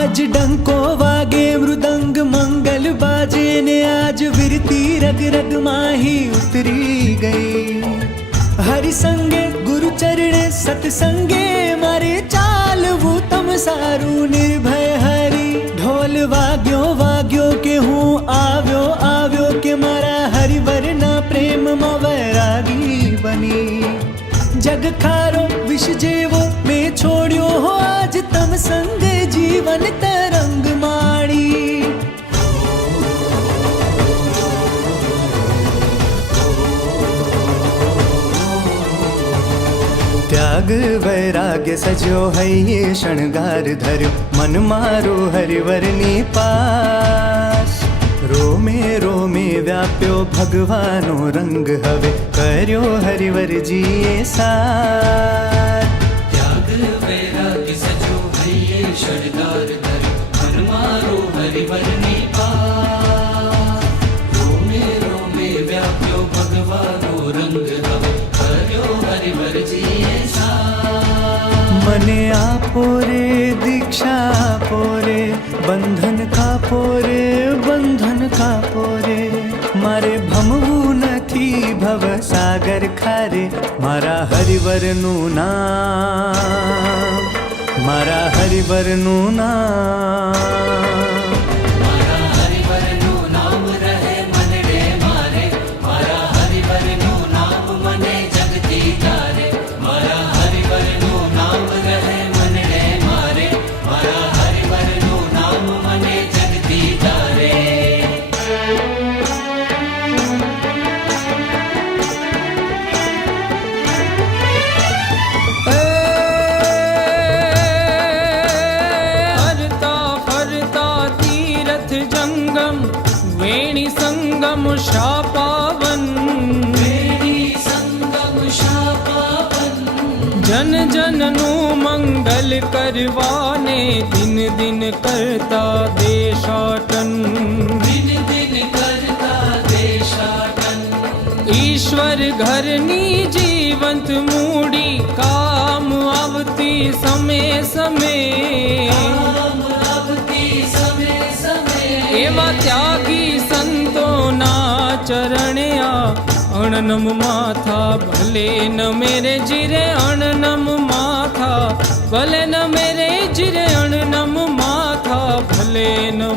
आज डंको वागे मृदंग मंगल बाजे ने आज विरती रग रग माही उतरी गई। हरि संगे गुरु चरणे सत्संगे मारे चालवू तम सारू निर्भय हरि। ढोल वाग्यो वाग्यो के हूँ આવ્યો આવ્યો के मारा हरिवरना प्रेम में वैरागी बनी। जग खारो विष जेवो मैं छोड़्यो हो आज तम संग जीवन तरंग माड़ी। त्याग वैराग्य सजो है ये शणगार धर्यो मन मारो हरिवरनी पास। रोमे रोमे व्याप्यो भगवानो रंग हवे कर्यो हरिवर जीए सार। त्याग वैराग्य सजो है ये शणगार धर्यो मन मारो हरिवरनी पास। रोमे रोमे व्याप्यो भगवानो रंग हवे कर्यो हरिवर जीए सार। मने आपो रे दीक्षा आपो रे बंधन कापो रे बंधन कापो रे। मारे भमवू नथी भव सागर खारे मारा हरिवरनु नाम मारा हरिवरनु नाम। मारा हरिवरनु नाम रहे मनडे मारे मारा हरिवरनु नाम मने जगती तारे। मारा हरिवरनु नाम रहे मनडे मारे मारा हरिवरनु नाम मने जगती तारे। हरता फरता तीरथ जंगम वेणी संगम शापावन। वेणी संगम शापावन जन जन नु मंगल करवाने दिन दिन करता देशाटन। दिन दिन करता देशाटन। ईश्वर घरनी जीवंत मूडी काम आवती समय समय। काम आवती समय समय। एवा त्यागी संतो ना चरणया अणनम माथा भले न मेरे जिरे अणनम माथा भले न मेरे जिरे अणनम माथा भले न